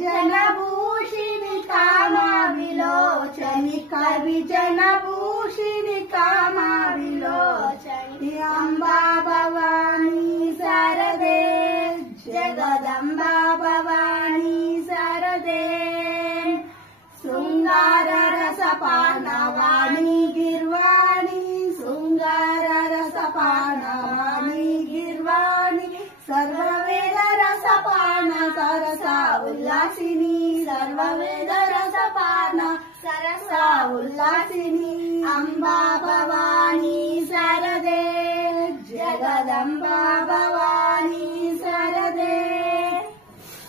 जनभूषिणि कामविलोचनि कवि जनभूषिणि कामविलोचनि अम्बा भवानी शारदे जगदम्बा भवानी शारदे शृंगार रसपानवाणी गिर्वाणी शृंगार रसपानवाणी गिर्वाणी सर्ववेद रसपान सरसा उल्लासिनी सर्ववेद रसपान सरसा उल्लासिनी अम्बा भवानी शारदे